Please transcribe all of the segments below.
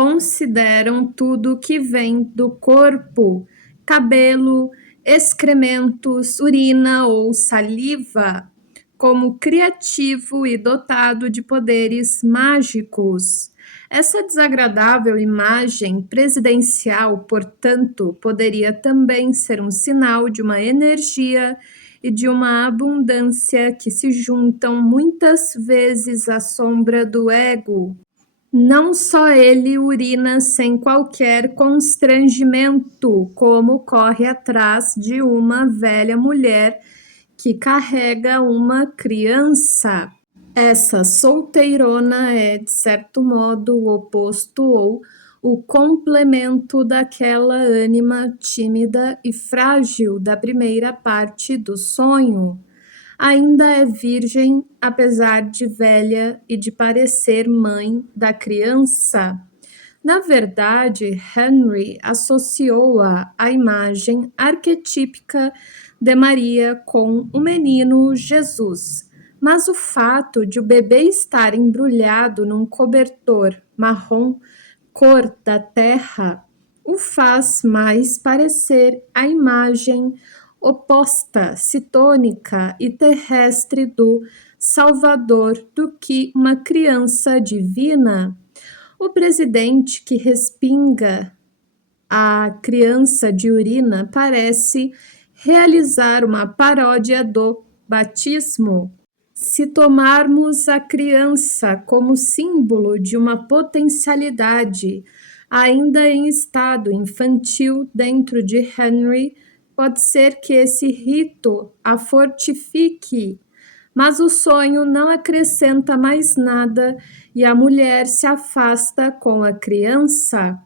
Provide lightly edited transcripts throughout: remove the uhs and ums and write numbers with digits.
consideram tudo que vem do corpo, cabelo, excrementos, urina ou saliva, como criativo e dotado de poderes mágicos. Essa desagradável imagem presidencial, portanto, poderia também ser um sinal de uma energia e de uma abundância que se juntam muitas vezes à sombra do ego. Não só ele urina sem qualquer constrangimento, como corre atrás de uma velha mulher que carrega uma criança. Essa solteirona é, de certo modo, o oposto ou o complemento daquela ânima tímida e frágil da primeira parte do sonho. Ainda é virgem, apesar de velha e de parecer mãe da criança. Na verdade, Henry associou-a à imagem arquetípica de Maria com o menino Jesus. Mas o fato de o bebê estar embrulhado num cobertor marrom, cor da terra, o faz mais parecer a imagem oposta, citônica e terrestre do Salvador do que uma criança divina. O presidente que respinga a criança de urina parece realizar uma paródia do batismo. Se tomarmos a criança como símbolo de uma potencialidade ainda em estado infantil dentro de Henry, pode ser que esse rito a fortifique, mas o sonho não acrescenta mais nada e a mulher se afasta com a criança.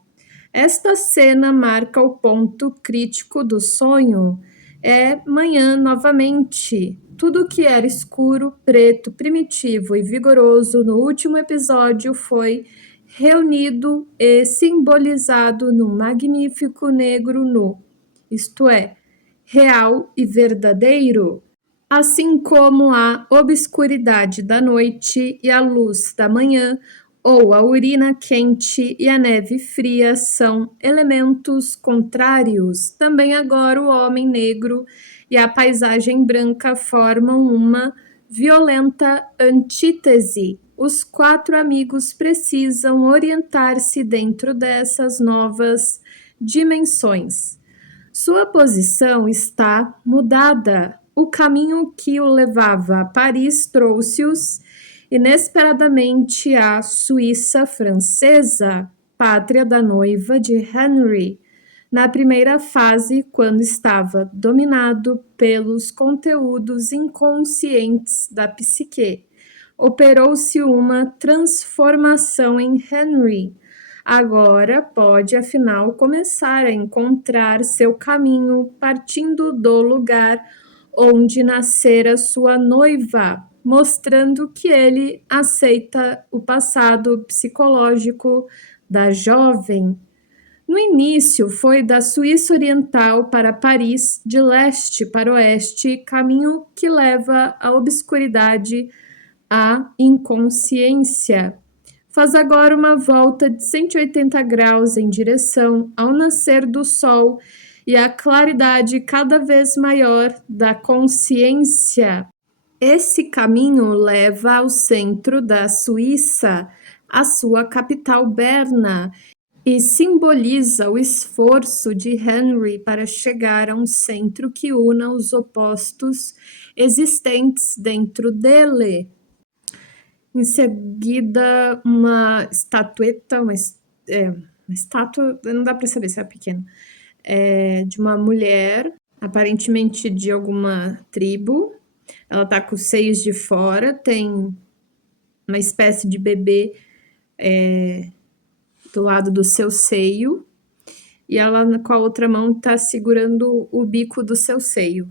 Esta cena marca o ponto crítico do sonho. É manhã novamente. Tudo que era escuro, preto, primitivo e vigoroso no último episódio foi reunido e simbolizado no magnífico negro nu, isto é, real e verdadeiro. Assim como a obscuridade da noite e a luz da manhã, ou a urina quente e a neve fria são elementos contrários, também agora o homem negro e a paisagem branca formam uma violenta antítese. Os quatro amigos precisam orientar-se dentro dessas novas dimensões. Sua posição está mudada. O caminho que o levava a Paris trouxe-os inesperadamente à Suíça francesa, pátria da noiva de Henry, na primeira fase, quando estava dominado pelos conteúdos inconscientes da psique. Operou-se uma transformação em Henry. Agora pode, afinal, começar a encontrar seu caminho partindo do lugar onde nascera sua noiva, mostrando que ele aceita o passado psicológico da jovem. No início, foi da Suíça Oriental para Paris, de leste para oeste, caminho que leva à obscuridade, à inconsciência. Faz agora uma volta de 180 graus em direção ao nascer do sol e à claridade cada vez maior da consciência. Esse caminho leva ao centro da Suíça, a sua capital Berna, e simboliza o esforço de Henry para chegar a um centro que una os opostos existentes dentro dele. Em seguida, uma estatueta, uma estátua, não dá para saber se é pequena, de uma mulher, aparentemente de alguma tribo. Ela está com os seios de fora, tem uma espécie de bebê do lado do seu seio, e ela com a outra mão está segurando o bico do seu seio.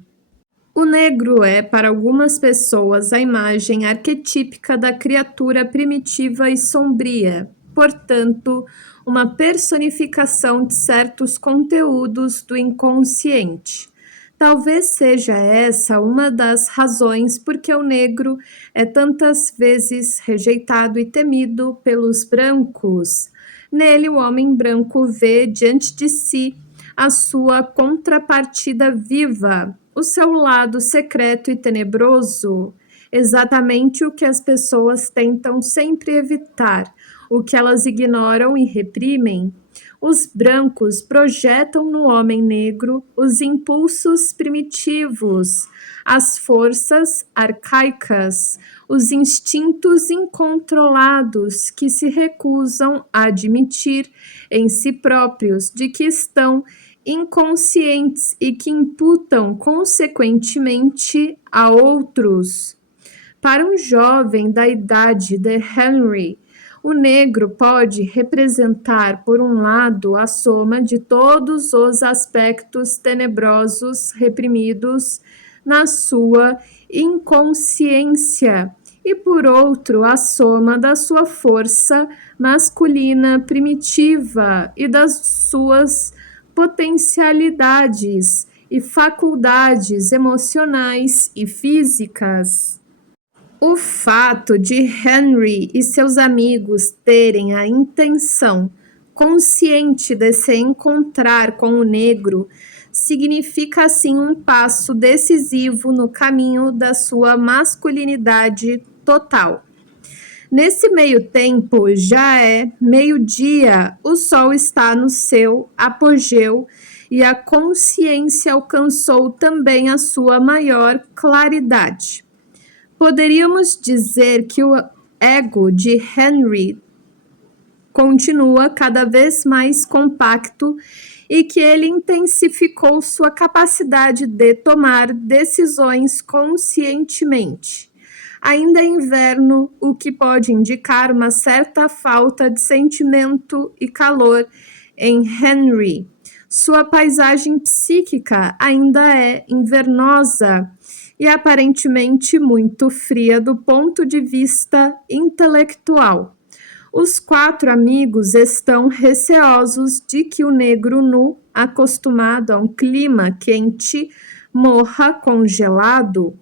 O negro é, para algumas pessoas, a imagem arquetípica da criatura primitiva e sombria, portanto, uma personificação de certos conteúdos do inconsciente. Talvez seja essa uma das razões por que o negro é tantas vezes rejeitado e temido pelos brancos. Nele, o homem branco vê diante de si a sua contrapartida viva, o seu lado secreto e tenebroso, exatamente o que as pessoas tentam sempre evitar, o que elas ignoram e reprimem. Os brancos projetam no homem negro os impulsos primitivos, as forças arcaicas, os instintos incontrolados que se recusam a admitir em si próprios de que estão inconscientes e que imputam consequentemente a outros. Para um jovem da idade de Henry, o negro pode representar, por um lado, a soma de todos os aspectos tenebrosos reprimidos na sua inconsciência e, por outro, a soma da sua força masculina primitiva e das suas potencialidades e faculdades emocionais e físicas. O fato de Henry e seus amigos terem a intenção consciente de se encontrar com o negro significa, assim, um passo decisivo no caminho da sua masculinidade total. Nesse meio tempo, já é meio-dia, o sol está no seu apogeu e a consciência alcançou também a sua maior claridade. Poderíamos dizer que o ego de Henry continua cada vez mais compacto e que ele intensificou sua capacidade de tomar decisões conscientemente. Ainda é inverno, o que pode indicar uma certa falta de sentimento e calor em Henry. Sua paisagem psíquica ainda é invernosa e aparentemente muito fria do ponto de vista intelectual. Os 4 amigos estão receosos de que o negro nu, acostumado a um clima quente, morra congelado.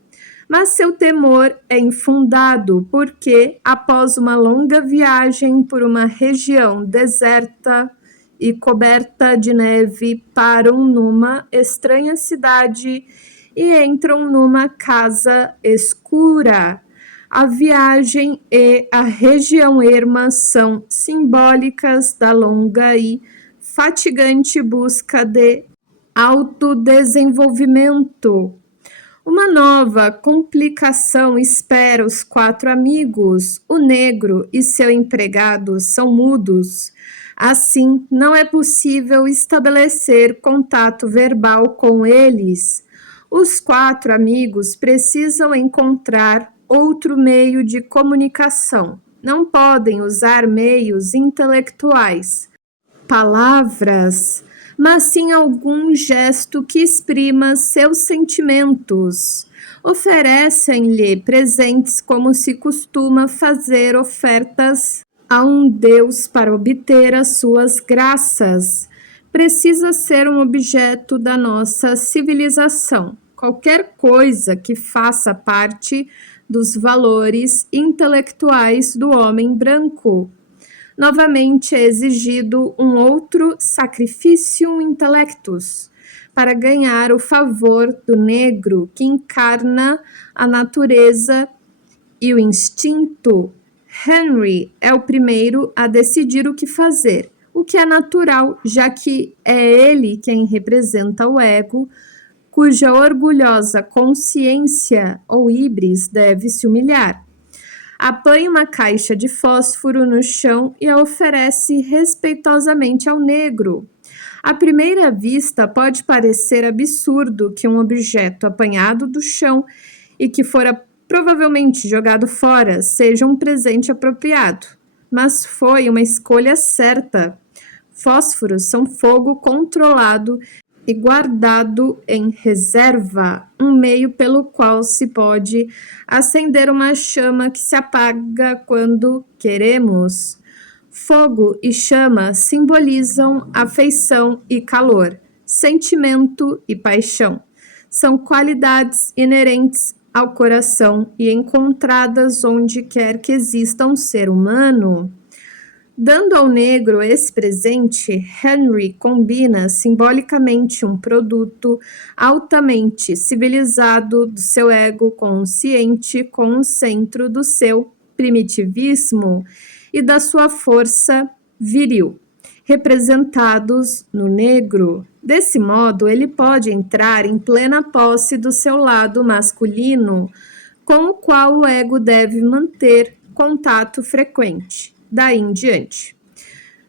Mas seu temor é infundado, porque, após uma longa viagem por uma região deserta e coberta de neve, param numa estranha cidade e entram numa casa escura. A viagem e a região erma são simbólicas da longa e fatigante busca de autodesenvolvimento. Uma nova complicação espera os 4 amigos. O negro e seu empregado são mudos. Assim, não é possível estabelecer contato verbal com eles. Os 4 amigos precisam encontrar outro meio de comunicação. Não podem usar meios intelectuais, palavras, mas sim algum gesto que exprima seus sentimentos. Oferecem-lhe presentes como se costuma fazer ofertas a um Deus para obter as suas graças. Precisa ser um objeto da nossa civilização. Qualquer coisa que faça parte dos valores intelectuais do homem branco. Novamente é exigido um outro sacrificium intellectus para ganhar o favor do negro que encarna a natureza e o instinto. Henry é o primeiro a decidir o que fazer, o que é natural, já que é ele quem representa o ego, cuja orgulhosa consciência ou híbris deve se humilhar. Apanha uma caixa de fósforo no chão e a oferece respeitosamente ao negro. À primeira vista, pode parecer absurdo que um objeto apanhado do chão e que fora provavelmente jogado fora seja um presente apropriado, mas foi uma escolha certa. Fósforos são fogo controlado e guardado em reserva, um meio pelo qual se pode acender uma chama que se apaga quando queremos. Fogo e chama simbolizam afeição e calor, sentimento e paixão. São qualidades inerentes ao coração e encontradas onde quer que exista um ser humano. Dando ao negro esse presente, Henry combina simbolicamente um produto altamente civilizado do seu ego consciente com o centro do seu primitivismo e da sua força viril, representados no negro. Desse modo, ele pode entrar em plena posse do seu lado masculino, com o qual o ego deve manter contato frequente. Daí em diante.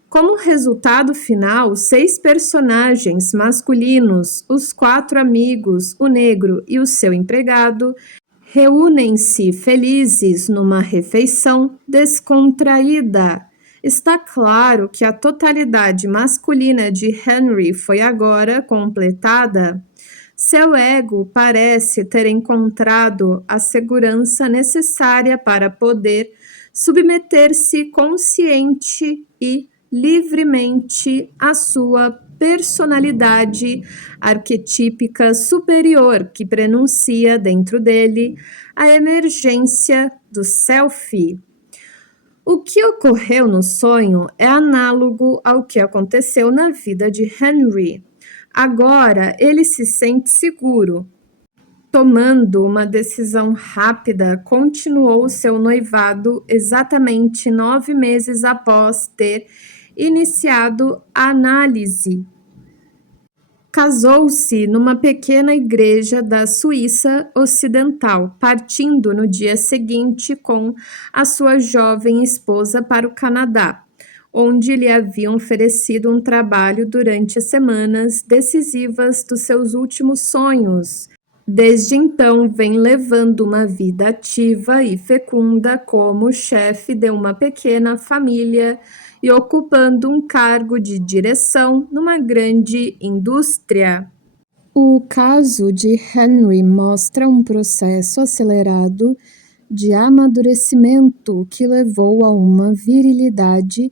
Como resultado final, 6 personagens masculinos, os 4 amigos, o negro e o seu empregado, reúnem-se felizes numa refeição descontraída. Está claro que a totalidade masculina de Henry foi agora completada. Seu ego parece ter encontrado a segurança necessária para poder submeter-se consciente e livremente à sua personalidade arquetípica superior que prenuncia dentro dele a emergência do self. O que ocorreu no sonho é análogo ao que aconteceu na vida de Henry. Agora ele se sente seguro. Tomando uma decisão rápida, continuou seu noivado exatamente 9 meses após ter iniciado a análise. Casou-se numa pequena igreja da Suíça Ocidental, partindo no dia seguinte com a sua jovem esposa para o Canadá, onde lhe haviam oferecido um trabalho durante as semanas decisivas dos seus últimos sonhos. Desde então, vem levando uma vida ativa e fecunda como chefe de uma pequena família e ocupando um cargo de direção numa grande indústria. O caso de Henry mostra um processo acelerado de amadurecimento que levou a uma virilidade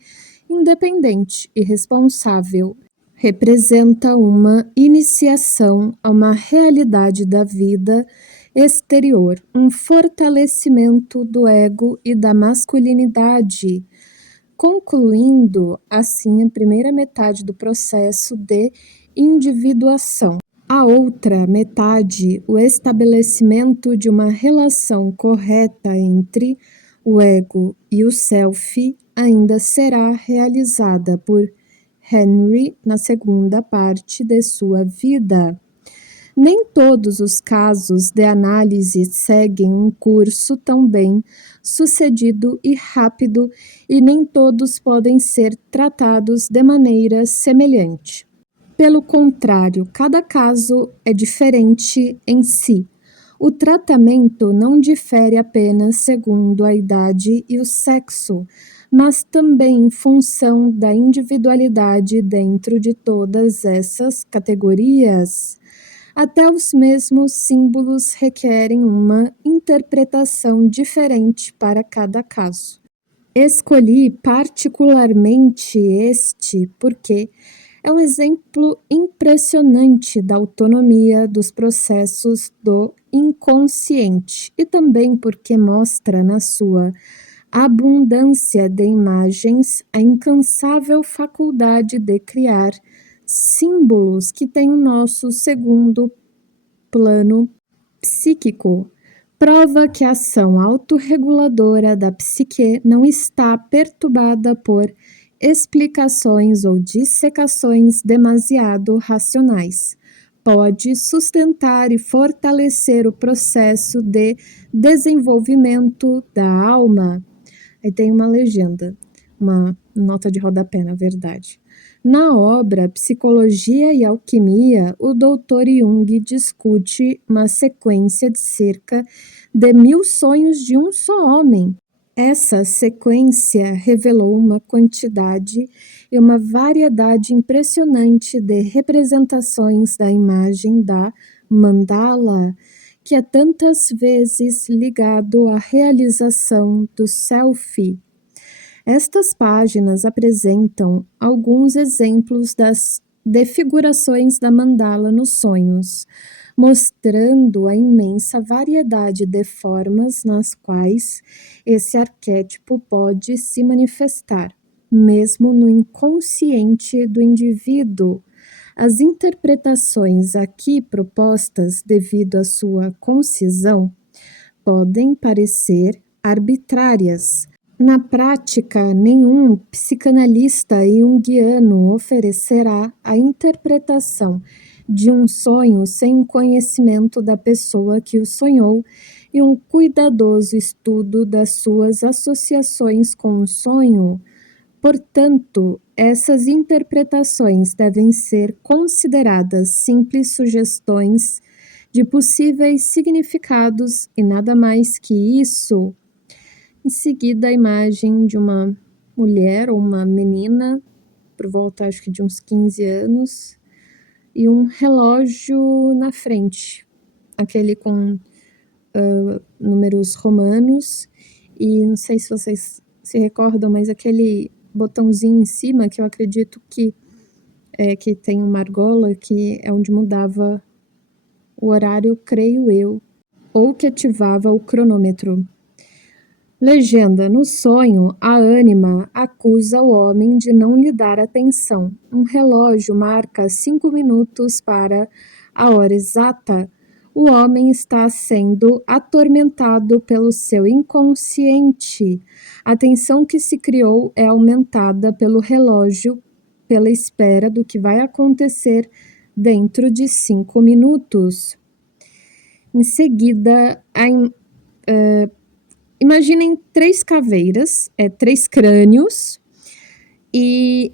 independente e responsável. Representa uma iniciação a uma realidade da vida exterior, um fortalecimento do ego e da masculinidade, concluindo assim a primeira metade do processo de individuação. A outra metade, o estabelecimento de uma relação correta entre o ego e o self, ainda será realizada por Henry na segunda parte de sua vida. Nem todos os casos de análise seguem um curso tão bem sucedido e rápido, e nem todos podem ser tratados de maneira semelhante. Pelo contrário, cada caso é diferente em si. O tratamento não difere apenas segundo a idade e o sexo, mas também em função da individualidade dentro de todas essas categorias. Até os mesmos símbolos requerem uma interpretação diferente para cada caso. Escolhi particularmente este porque é um exemplo impressionante da autonomia dos processos do inconsciente e também porque mostra na sua abundância de imagens a incansável faculdade de criar símbolos que tem o nosso segundo plano psíquico. Prova que a ação autorreguladora da psique não está perturbada por explicações ou dissecações demasiado racionais. Pode sustentar e fortalecer o processo de desenvolvimento da alma. Aí tem uma legenda, uma nota de rodapé, na verdade. Na obra Psicologia e Alquimia, o Dr. Jung discute uma sequência de cerca de 1000 sonhos de um só homem. Essa sequência revelou uma quantidade e uma variedade impressionante de representações da imagem da mandala, que é tantas vezes ligado à realização do self. Estas páginas apresentam alguns exemplos das defigurações da mandala nos sonhos, mostrando a imensa variedade de formas nas quais esse arquétipo pode se manifestar. mesmo no inconsciente do indivíduo. As interpretações aqui propostas, devido à sua concisão, podem parecer arbitrárias. Na prática, nenhum psicanalista junguiano oferecerá a interpretação de um sonho sem um conhecimento da pessoa que o sonhou e um cuidadoso estudo das suas associações com o sonho. Portanto, essas interpretações devem ser consideradas simples sugestões de possíveis significados e nada mais que isso. Em seguida, a imagem de uma mulher ou uma menina, por volta acho que de uns 15 anos, e um relógio na frente, aquele com números romanos, e não sei se vocês se recordam, mas aquele botãozinho em cima, que eu acredito que tem uma argola, que é onde mudava o horário, creio eu, ou que ativava o cronômetro. Legenda: no sonho, a ânima acusa o homem de não lhe dar atenção. Um relógio marca 5 minutos para a hora exata. O homem está sendo atormentado pelo seu inconsciente. A tensão que se criou é aumentada pelo relógio, pela espera do que vai acontecer dentro de 5 minutos. Em seguida, imaginem 3 caveiras, 3 crânios, e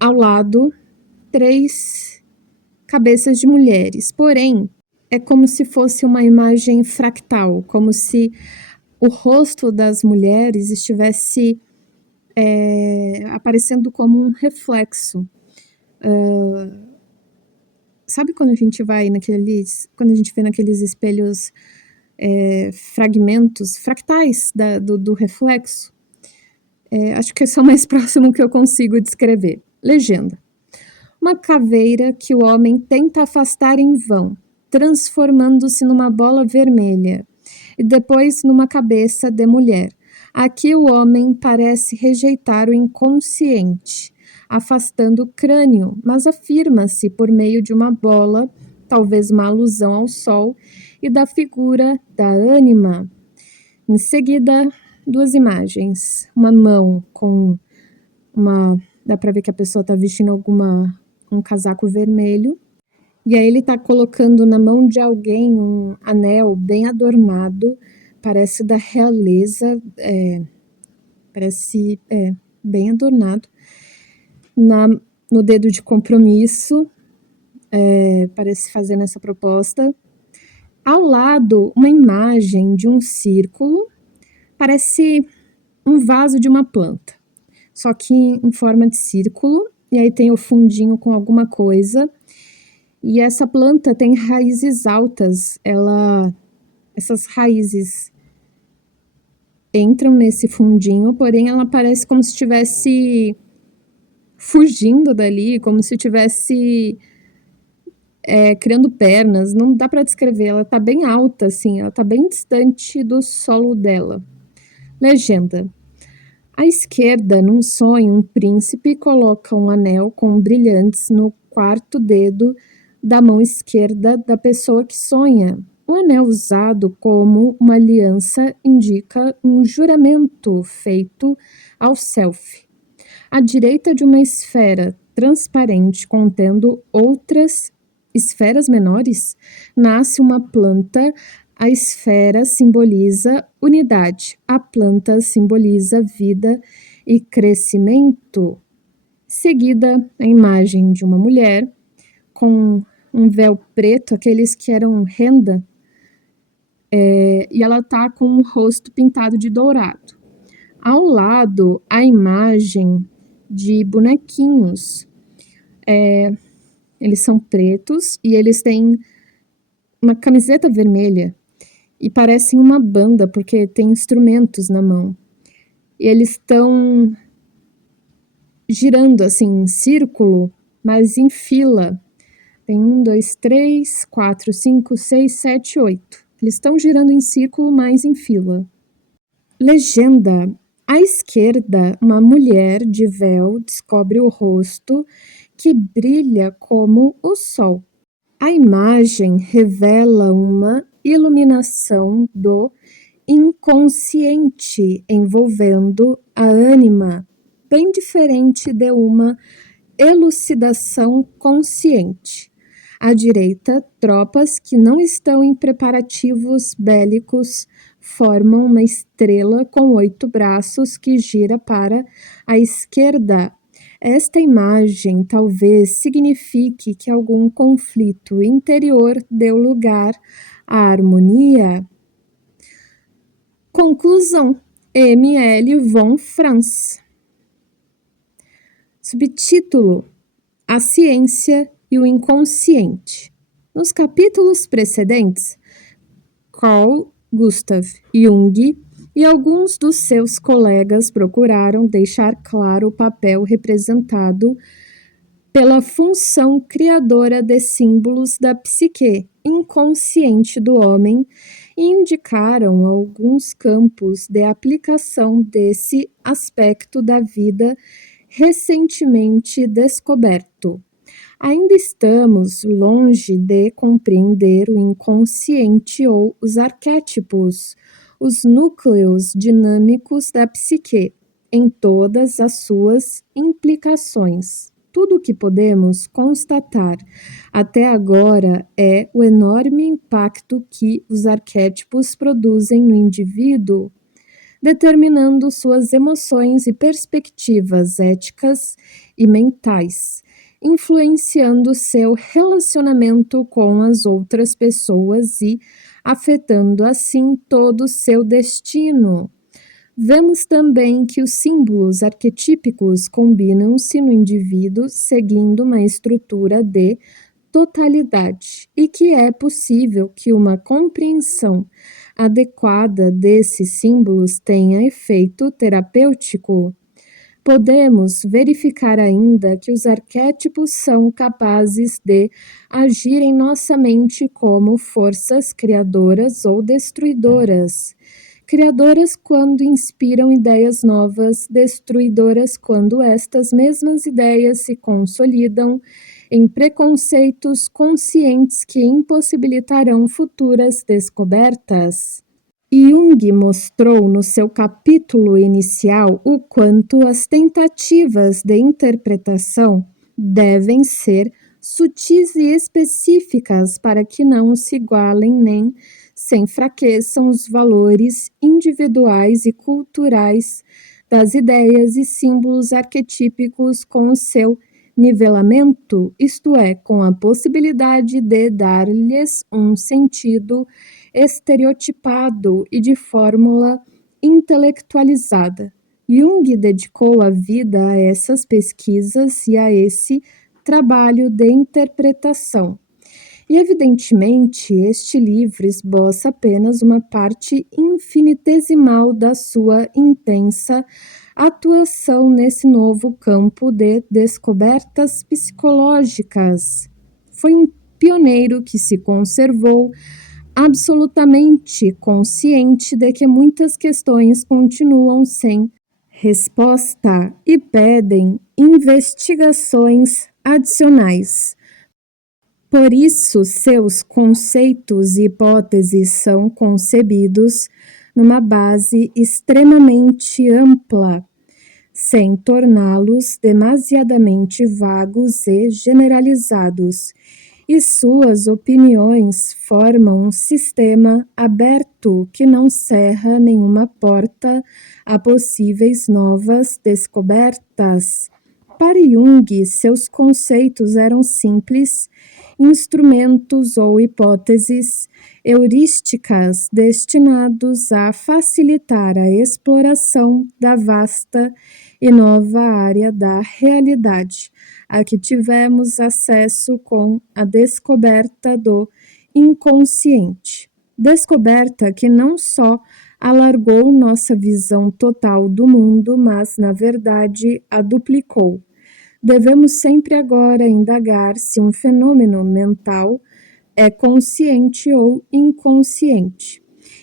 ao lado 3 cabeças de mulheres. Porém, é como se fosse uma imagem fractal, como se o rosto das mulheres estivesse aparecendo como um reflexo. Sabe quando a gente vê naqueles espelhos fragmentos, fractais do reflexo? Acho que esse é o mais próximo que eu consigo descrever. Legenda: uma caveira que o homem tenta afastar em vão, transformando-se numa bola vermelha, e depois numa cabeça de mulher. Aqui o homem parece rejeitar o inconsciente, afastando o crânio, mas afirma-se por meio de uma bola, talvez uma alusão ao sol, e da figura da ânima. Em seguida, 2 imagens. Uma mão com dá para ver que a pessoa está vestindo um casaco vermelho. E aí ele está colocando na mão de alguém um anel bem adornado, parece da realeza, parece bem adornado. No dedo de compromisso, parece fazendo essa proposta. Ao lado, uma imagem de um círculo, parece um vaso de uma planta, só que em forma de círculo, e aí tem o fundinho com alguma coisa. E essa planta tem raízes altas, essas raízes entram nesse fundinho, porém ela parece como se estivesse fugindo dali, como se estivesse criando pernas. Não dá para descrever, ela está bem alta, assim, ela está bem distante do solo dela. Legenda: à esquerda, num sonho, um príncipe coloca um anel com brilhantes no 4º dedo da mão esquerda da pessoa que sonha. O anel usado como uma aliança indica um juramento feito ao self. À direita de uma esfera transparente contendo outras esferas menores, nasce uma planta. A esfera simboliza unidade, a planta simboliza vida e crescimento. Seguida, a imagem de uma mulher com um véu preto, aqueles que eram renda, e ela está com o rosto pintado de dourado. Ao lado, a imagem de bonequinhos. Eles são pretos e eles têm uma camiseta vermelha e parecem uma banda, porque tem instrumentos na mão. E eles estão girando assim em círculo, mas em fila. Tem 1, 2, 3, 4, 5, 6, 7, 8. Eles estão girando em círculo, mas em fila. Legenda: À esquerda, uma mulher de véu descobre o rosto que brilha como o sol. A imagem revela uma iluminação do inconsciente envolvendo a ânima, bem diferente de uma elucidação consciente. À direita, tropas que não estão em preparativos bélicos formam uma estrela com 8 braços que gira para a esquerda. Esta imagem talvez signifique que algum conflito interior deu lugar à harmonia. Conclusão: M.L. von Franz. Subtítulo: A ciência e o inconsciente. Nos capítulos precedentes, Carl Gustav Jung e alguns dos seus colegas procuraram deixar claro o papel representado pela função criadora de símbolos da psique inconsciente do homem e indicaram alguns campos de aplicação desse aspecto da vida recentemente descoberto. Ainda estamos longe de compreender o inconsciente ou os arquétipos, os núcleos dinâmicos da psique, em todas as suas implicações. Tudo o que podemos constatar até agora é o enorme impacto que os arquétipos produzem no indivíduo, determinando suas emoções e perspectivas éticas e mentais, influenciando seu relacionamento com as outras pessoas e afetando assim todo o seu destino. Vemos também que os símbolos arquetípicos combinam-se no indivíduo seguindo uma estrutura de totalidade e que é possível que uma compreensão adequada desses símbolos tenha efeito terapêutico. Podemos verificar ainda que os arquétipos são capazes de agir em nossa mente como forças criadoras ou destruidoras. Criadoras quando inspiram ideias novas, destruidoras quando estas mesmas ideias se consolidam em preconceitos conscientes que impossibilitarão futuras descobertas. Jung mostrou no seu capítulo inicial o quanto as tentativas de interpretação devem ser sutis e específicas para que não se igualem nem se enfraqueçam os valores individuais e culturais das ideias e símbolos arquetípicos com o seu nivelamento, isto é, com a possibilidade de dar-lhes um sentido estereotipado e de fórmula intelectualizada. Jung dedicou a vida a essas pesquisas e a esse trabalho de interpretação. E, evidentemente, este livro esboça apenas uma parte infinitesimal da sua intensa atuação nesse novo campo de descobertas psicológicas. Foi um pioneiro que se conservou absolutamente consciente de que muitas questões continuam sem resposta e pedem investigações adicionais. Por isso, seus conceitos e hipóteses são concebidos numa base extremamente ampla, sem torná-los demasiadamente vagos e generalizados, e suas opiniões formam um sistema aberto que não cerra nenhuma porta a possíveis novas descobertas. Para Jung, seus conceitos eram simples instrumentos ou hipóteses heurísticas destinados a facilitar a exploração da vasta e nova área da realidade, a que tivemos acesso com a descoberta do inconsciente. Descoberta que não só alargou nossa visão total do mundo, mas, na verdade, a duplicou. Devemos sempre agora indagar se um fenômeno mental é consciente ou inconsciente.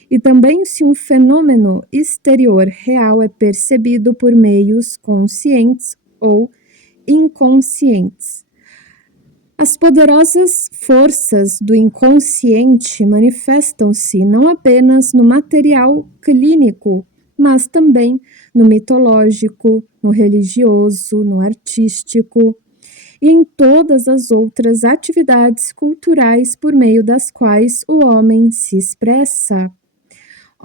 e também se um fenômeno exterior real é percebido por meios conscientes ou inconscientes. As poderosas forças do inconsciente manifestam-se não apenas no material clínico, mas também no mitológico, no religioso, no artístico e em todas as outras atividades culturais por meio das quais o homem se expressa.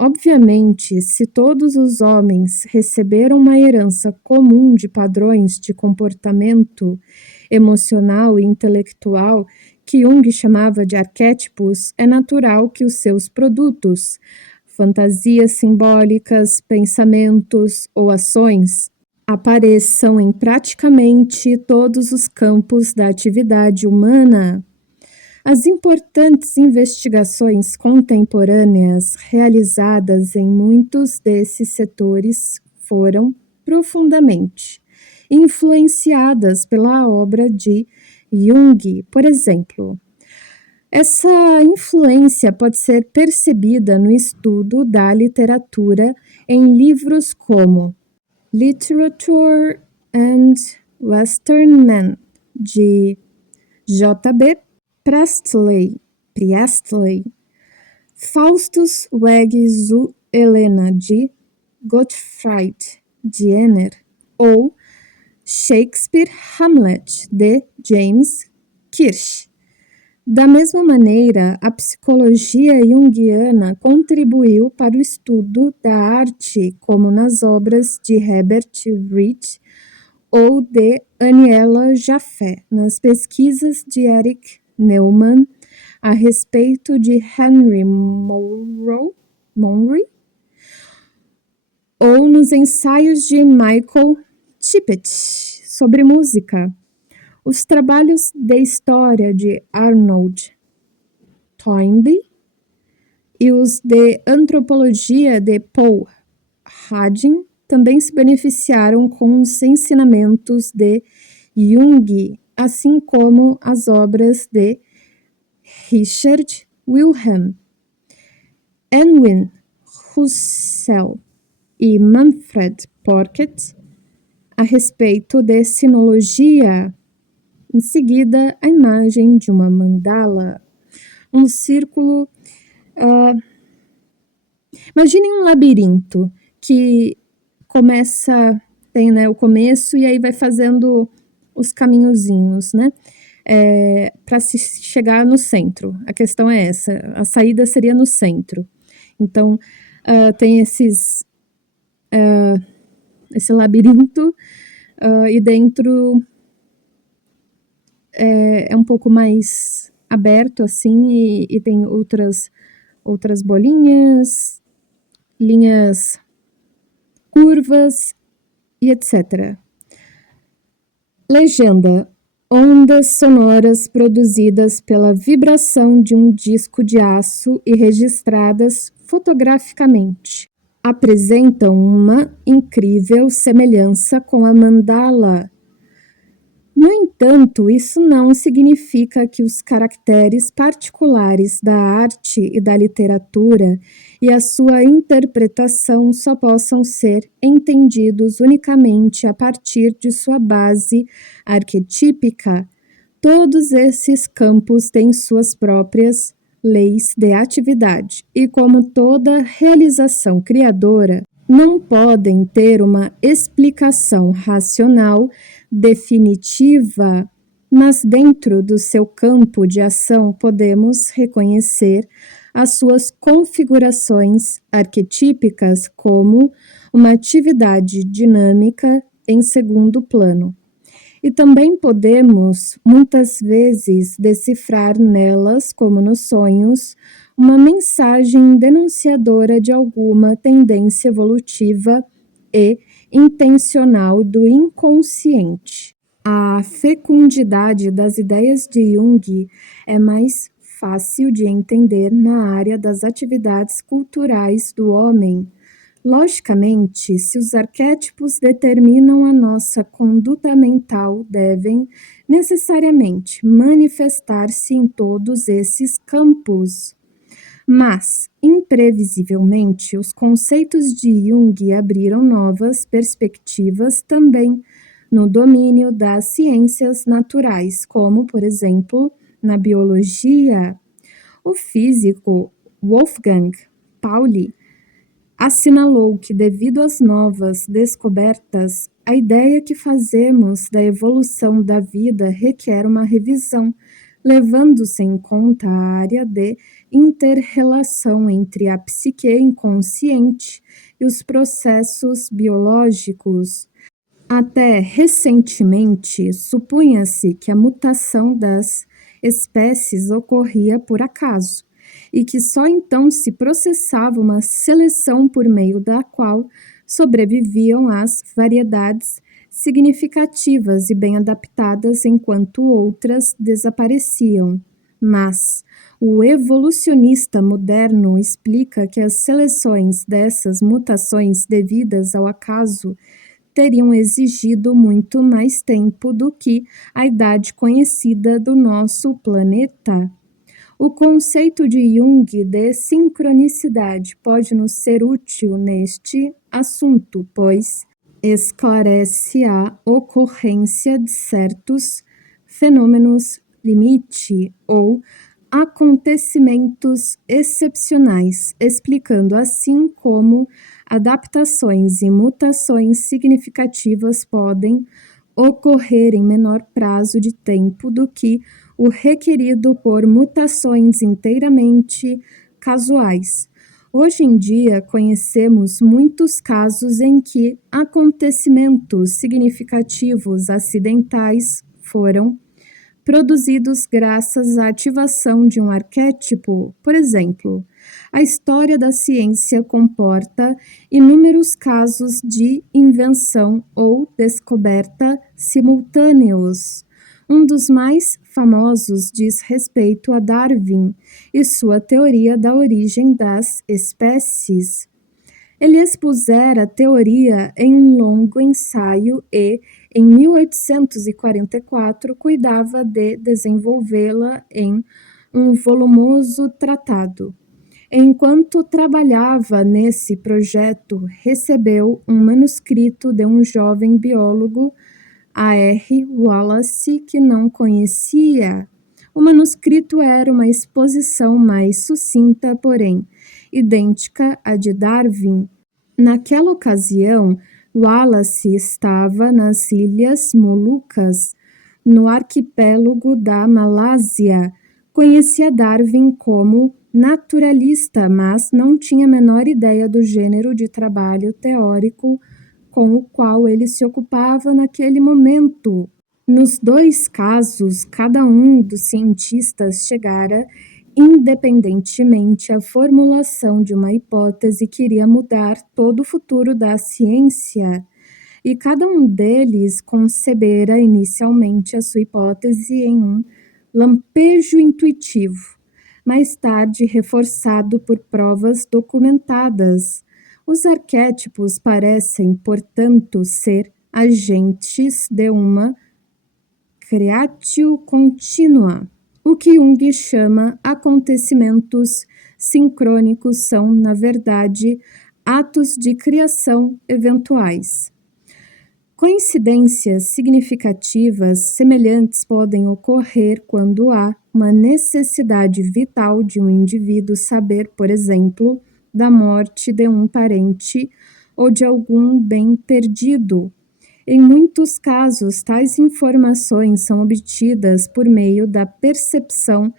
Obviamente, se todos os homens receberam uma herança comum de padrões de comportamento emocional e intelectual que Jung chamava de arquétipos, é natural que os seus produtos, fantasias simbólicas, pensamentos ou ações, apareçam em praticamente todos os campos da atividade humana. As importantes investigações contemporâneas realizadas em muitos desses setores foram profundamente influenciadas pela obra de Jung, por exemplo. Essa influência pode ser percebida no estudo da literatura em livros como Literature and Western Man, de J.B. Priestley, Faustus Weg zu Helena, de Gottfried Jenner, ou Shakespeare Hamlet, de James Kirsch. Da mesma maneira, a psicologia junguiana contribuiu para o estudo da arte, como nas obras de Herbert Reed ou de Aniela Jaffe, nas pesquisas de Eric Neumann a respeito de Henry Monroe, ou nos ensaios de Michael Tippett sobre música. Os trabalhos de história de Arnold Toynbee e os de antropologia de Paul Harding também se beneficiaram com os ensinamentos de Jung, assim como as obras de Richard Wilhelm, Erwin Russell e Manfred Porket a respeito de sinologia. Em seguida, a imagem de uma mandala, um círculo. Imaginem um labirinto que tem, né, o começo e aí vai fazendo os caminhozinhos, né? Para se chegar no centro. A questão é essa, a saída seria no centro. Então, tem esse labirinto e dentro é um pouco mais aberto assim e tem outras bolinhas, linhas curvas e etc. Legenda: ondas sonoras produzidas pela vibração de um disco de aço e registradas fotograficamente apresentam uma incrível semelhança com a mandala. No entanto, isso não significa que os caracteres particulares da arte e da literatura e a sua interpretação só possam ser entendidos unicamente a partir de sua base arquetípica. Todos esses campos têm suas próprias leis de atividade e, como toda realização criadora, não podem ter uma explicação racional definitiva, mas dentro do seu campo de ação podemos reconhecer as suas configurações arquetípicas como uma atividade dinâmica em segundo plano. E também podemos, muitas vezes, decifrar nelas, como nos sonhos, uma mensagem denunciadora de alguma tendência evolutiva e intencional do inconsciente. A fecundidade das ideias de Jung é mais fácil de entender na área das atividades culturais do homem. Logicamente, se os arquétipos determinam a nossa conduta mental, devem necessariamente manifestar-se em todos esses campos. Mas, imprevisivelmente, os conceitos de Jung abriram novas perspectivas também no domínio das ciências naturais, como, por exemplo, na biologia. O físico Wolfgang Pauli assinalou que, devido às novas descobertas, a ideia que fazemos da evolução da vida requer uma revisão, levando-se em conta a área de inter-relação entre a psique inconsciente e os processos biológicos. Até recentemente, supunha-se que a mutação das espécies ocorria por acaso e que só então se processava uma seleção por meio da qual sobreviviam as variedades significativas e bem adaptadas enquanto outras desapareciam. Mas o evolucionista moderno explica que as seleções dessas mutações devidas ao acaso teriam exigido muito mais tempo do que a idade conhecida do nosso planeta. O conceito de Jung de sincronicidade pode nos ser útil neste assunto, pois esclarece a ocorrência de certos fenômenos limite ou acontecimentos excepcionais, explicando assim como adaptações e mutações significativas podem ocorrer em menor prazo de tempo do que o requerido por mutações inteiramente casuais. Hoje em dia, conhecemos muitos casos em que acontecimentos significativos acidentais foram produzidos graças à ativação de um arquétipo. Por exemplo, a história da ciência comporta inúmeros casos de invenção ou descoberta simultâneos. Um dos mais famosos diz respeito a Darwin e sua teoria da origem das espécies. Ele expusera a teoria em um longo ensaio e, em 1844, cuidava de desenvolvê-la em um volumoso tratado. Enquanto trabalhava nesse projeto, recebeu um manuscrito de um jovem biólogo, A. R. Wallace, que não conhecia. O manuscrito era uma exposição mais sucinta, porém idêntica à de Darwin. Naquela ocasião, Wallace estava nas Ilhas Molucas, no arquipélago da Malásia. Conhecia Darwin como naturalista, mas não tinha a menor ideia do gênero de trabalho teórico com o qual ele se ocupava naquele momento. Nos dois casos, cada um dos cientistas chegara independentemente à formulação de uma hipótese que iria mudar todo o futuro da ciência, e cada um deles concebera inicialmente a sua hipótese em um lampejo intuitivo, mais tarde reforçado por provas documentadas. Os arquétipos parecem, portanto, ser agentes de uma creatio continua. O que Jung chama acontecimentos sincrônicos são, na verdade, atos de criação eventuais. Coincidências significativas semelhantes podem ocorrer quando há uma necessidade vital de um indivíduo saber, por exemplo, da morte de um parente ou de algum bem perdido. Em muitos casos, tais informações são obtidas por meio da percepção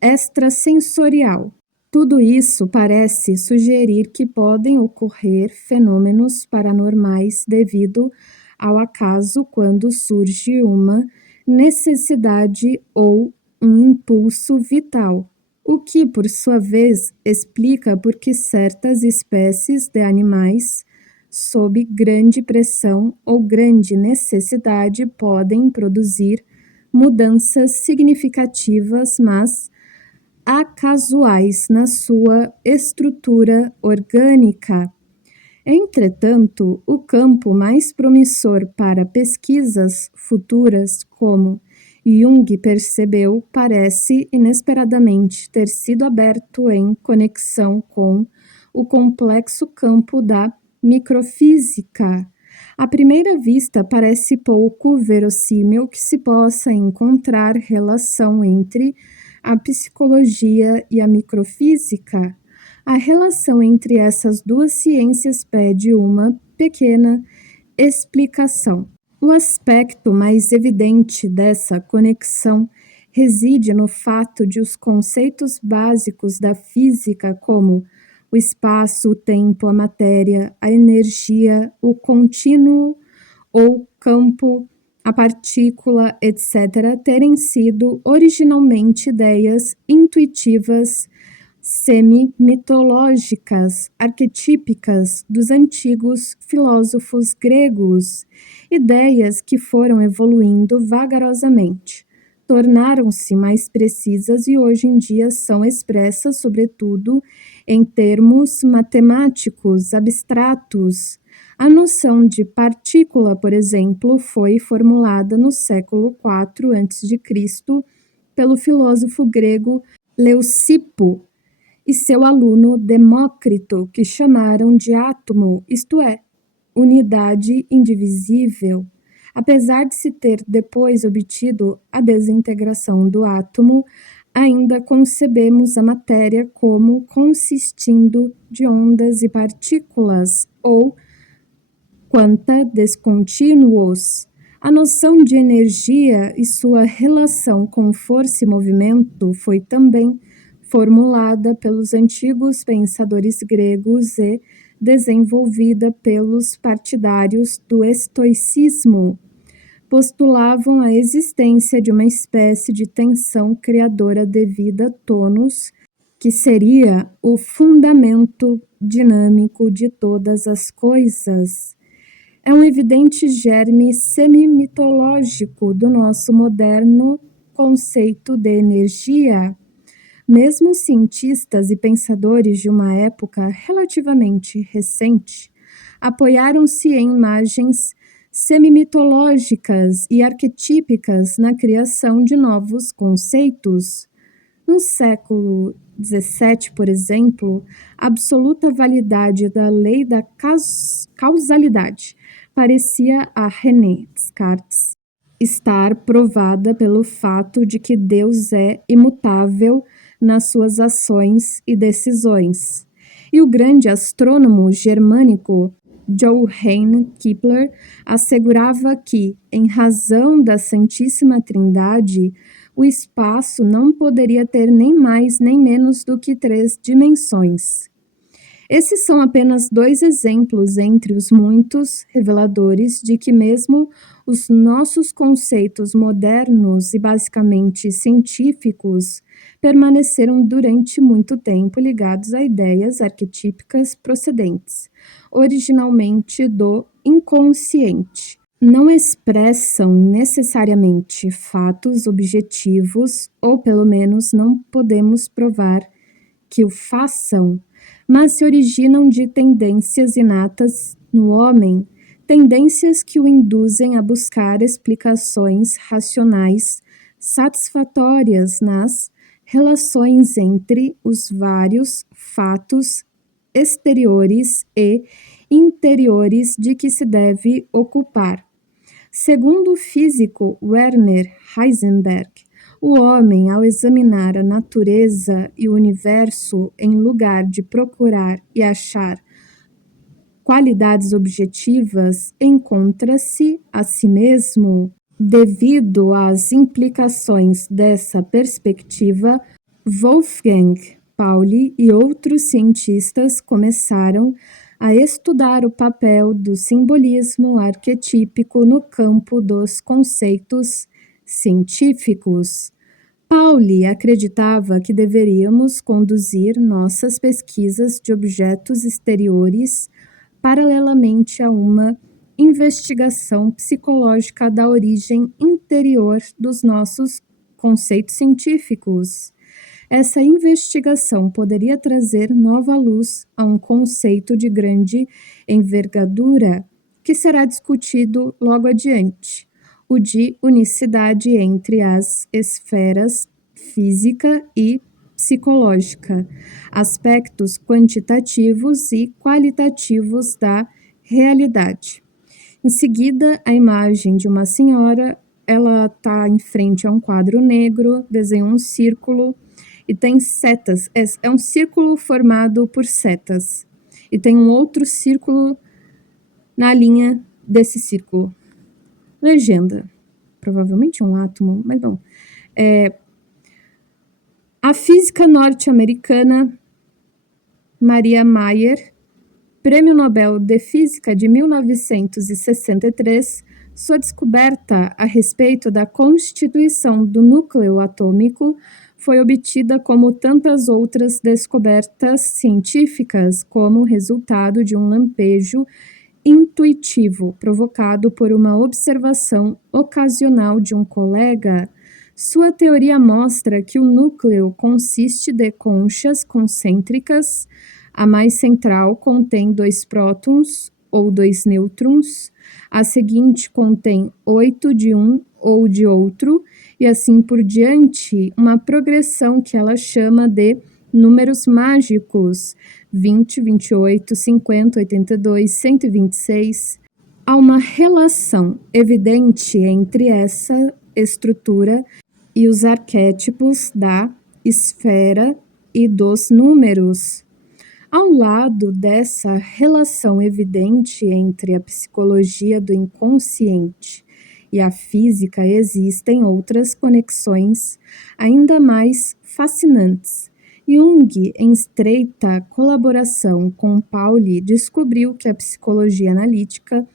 extrasensorial. Tudo isso parece sugerir que podem ocorrer fenômenos paranormais devido ao acaso quando surge uma necessidade ou um impulso vital, o que, por sua vez, explica por que certas espécies de animais sob grande pressão ou grande necessidade podem produzir mudanças significativas, mas acasuais na sua estrutura orgânica. Entretanto, o campo mais promissor para pesquisas futuras, como Jung percebeu, parece inesperadamente ter sido aberto em conexão com o complexo campo da microfísica. À primeira vista, parece pouco verossímil que se possa encontrar relação entre a psicologia e a microfísica. A relação entre essas duas ciências pede uma pequena explicação. O aspecto mais evidente dessa conexão reside no fato de os conceitos básicos da física, como o espaço, o tempo, a matéria, a energia, o contínuo ou campo, a partícula, etc., terem sido originalmente ideias intuitivas, semi-mitológicas, arquetípicas dos antigos filósofos gregos, ideias que foram evoluindo vagarosamente, tornaram-se mais precisas e hoje em dia são expressas, sobretudo, em termos matemáticos abstratos. A noção de partícula, por exemplo, foi formulada no século IV a.C. pelo filósofo grego Leucipo e seu aluno Demócrito, que chamaram de átomo, isto é, unidade indivisível. Apesar de se ter depois obtido a desintegração do átomo, ainda concebemos a matéria como consistindo de ondas e partículas, ou quanta descontínuos. A noção de energia e sua relação com força e movimento foi também formulada pelos antigos pensadores gregos e desenvolvida pelos partidários do estoicismo. Postulavam a existência de uma espécie de tensão criadora devida a tônus, que seria o fundamento dinâmico de todas as coisas. É um evidente germe semi-mitológico do nosso moderno conceito de energia. Mesmo cientistas e pensadores de uma época relativamente recente apoiaram-se em imagens semi-mitológicas e arquetípicas na criação de novos conceitos. No século XVII, por exemplo, a absoluta validade da lei da causalidade parecia a René Descartes estar provada pelo fato de que Deus é imutável nas suas ações e decisões. E o grande astrônomo germânico Johann Kepler assegurava que, em razão da Santíssima Trindade, o espaço não poderia ter nem mais nem menos do que 3 dimensões. Esses são apenas 2 exemplos entre os muitos reveladores de que mesmo os nossos conceitos modernos e basicamente científicos permaneceram durante muito tempo ligados a ideias arquetípicas procedentes, originalmente do inconsciente. Não expressam necessariamente fatos objetivos, ou pelo menos não podemos provar que o façam, mas se originam de tendências inatas no homem, tendências que o induzem a buscar explicações racionais satisfatórias nas relações entre os vários fatos exteriores e interiores de que se deve ocupar. Segundo o físico Werner Heisenberg, o homem, ao examinar a natureza e o universo em lugar de procurar e achar qualidades objetivas, encontra-se a si mesmo. Devido às implicações dessa perspectiva, Wolfgang Pauli e outros cientistas começaram a estudar o papel do simbolismo arquetípico no campo dos conceitos científicos. Pauli acreditava que deveríamos conduzir nossas pesquisas de objetos exteriores paralelamente a uma investigação psicológica da origem interior dos nossos conceitos científicos. Essa investigação poderia trazer nova luz a um conceito de grande envergadura que será discutido logo adiante: o de unicidade entre as esferas física e psicológica, aspectos quantitativos e qualitativos da realidade. Em seguida, a imagem de uma senhora, ela está em frente a um quadro negro, desenha um círculo e tem setas. É um círculo formado por setas. E tem um outro círculo na linha desse círculo. Legenda. Provavelmente um átomo, mas não. A física norte-americana Maria Mayer, Prêmio Nobel de Física de 1963, sua descoberta a respeito da constituição do núcleo atômico foi obtida como tantas outras descobertas científicas como resultado de um lampejo intuitivo provocado por uma observação ocasional de um colega. Sua teoria mostra que o núcleo consiste de conchas concêntricas. A mais central contém 2 prótons ou 2 nêutrons, a seguinte contém 8 de um ou de outro, e assim por diante, uma progressão que ela chama de números mágicos, 20, 28, 50, 82, 126. Há uma relação evidente entre essa estrutura e os arquétipos da esfera e dos números. Ao lado dessa relação evidente entre a psicologia do inconsciente e a física, existem outras conexões ainda mais fascinantes. Jung, em estreita colaboração com Pauli, descobriu que a psicologia analítica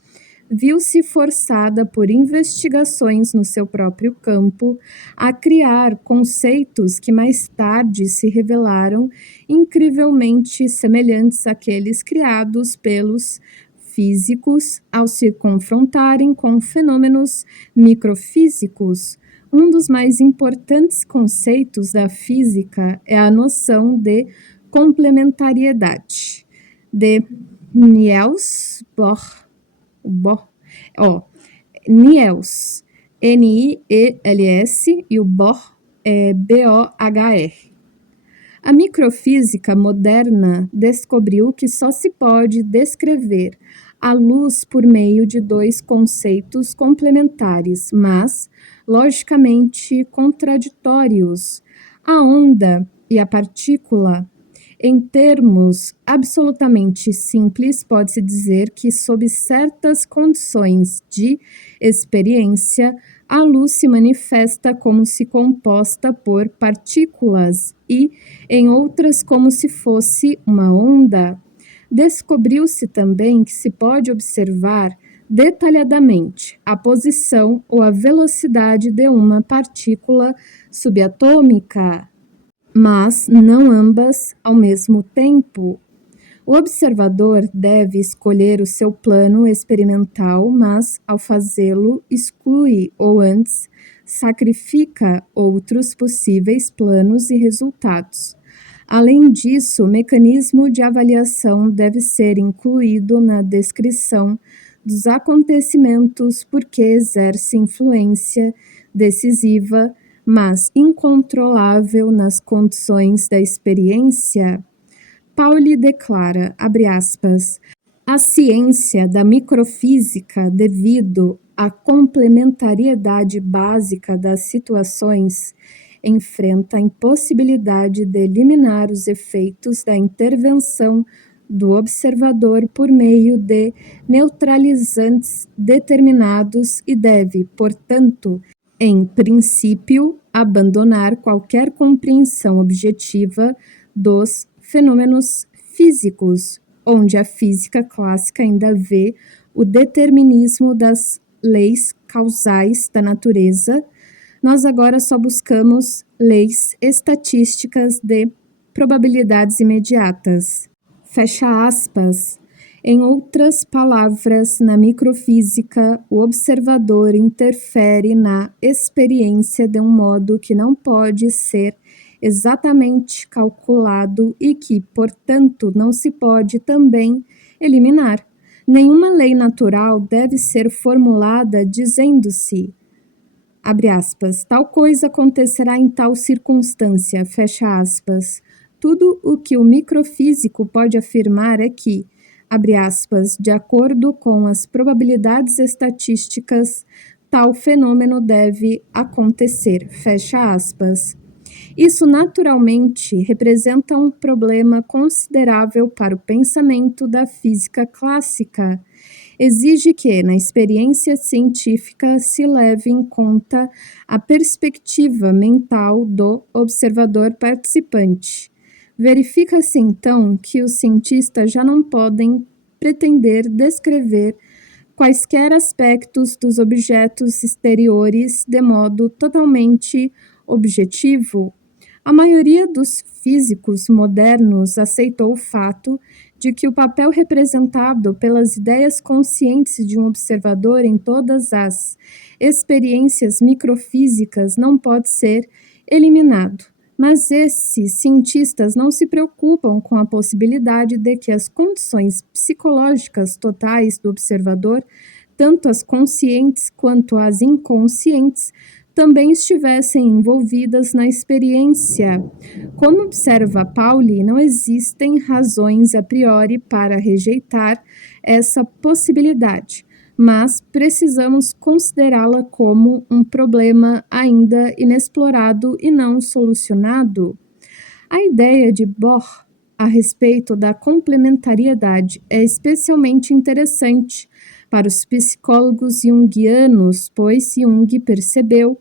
viu-se forçada por investigações no seu próprio campo a criar conceitos que mais tarde se revelaram incrivelmente semelhantes àqueles criados pelos físicos ao se confrontarem com fenômenos microfísicos. Um dos mais importantes conceitos da física é a noção de complementariedade, de Niels Bohr. Niels, Niels, e o Bohr é Bohr. A microfísica moderna descobriu que só se pode descrever a luz por meio de 2 conceitos complementares, mas logicamente contraditórios: a onda e a partícula. Em termos absolutamente simples, pode-se dizer que, sob certas condições de experiência, a luz se manifesta como se composta por partículas e, em outras, como se fosse uma onda. Descobriu-se também que se pode observar detalhadamente a posição ou a velocidade de uma partícula subatômica, mas não ambas ao mesmo tempo. O observador deve escolher o seu plano experimental, mas, ao fazê-lo, exclui ou antes sacrifica outros possíveis planos e resultados. Além disso, o mecanismo de avaliação deve ser incluído na descrição dos acontecimentos porque exerce influência decisiva, mas incontrolável nas condições da experiência. Pauli declara, abre aspas, a ciência da microfísica, devido à complementariedade básica das situações, enfrenta a impossibilidade de eliminar os efeitos da intervenção do observador por meio de neutralizantes determinados e deve, portanto, em princípio, abandonar qualquer compreensão objetiva dos fenômenos físicos, onde a física clássica ainda vê o determinismo das leis causais da natureza. Nós agora só buscamos leis estatísticas de probabilidades imediatas. Fecha aspas. Em outras palavras, na microfísica, o observador interfere na experiência de um modo que não pode ser exatamente calculado e que, portanto, não se pode também eliminar. Nenhuma lei natural deve ser formulada dizendo-se Abre aspas, tal coisa acontecerá em tal circunstância, fecha aspas. Tudo o que o microfísico pode afirmar é que, abre aspas, de acordo com as probabilidades estatísticas, tal fenômeno deve acontecer, fecha aspas. Isso naturalmente representa um problema considerável para o pensamento da física clássica. Exige que, na experiência científica, se leve em conta a perspectiva mental do observador participante. Verifica-se então que os cientistas já não podem pretender descrever quaisquer aspectos dos objetos exteriores de modo totalmente objetivo. A maioria dos físicos modernos aceitou o fato de que o papel representado pelas ideias conscientes de um observador em todas as experiências microfísicas não pode ser eliminado. Mas esses cientistas não se preocupam com a possibilidade de que as condições psicológicas totais do observador, tanto as conscientes quanto as inconscientes, também estivessem envolvidas na experiência. Como observa Pauli, não existem razões a priori para rejeitar essa possibilidade, mas precisamos considerá-la como um problema ainda inexplorado e não solucionado. A ideia de Bohr a respeito da complementariedade é especialmente interessante para os psicólogos junguianos, pois Jung percebeu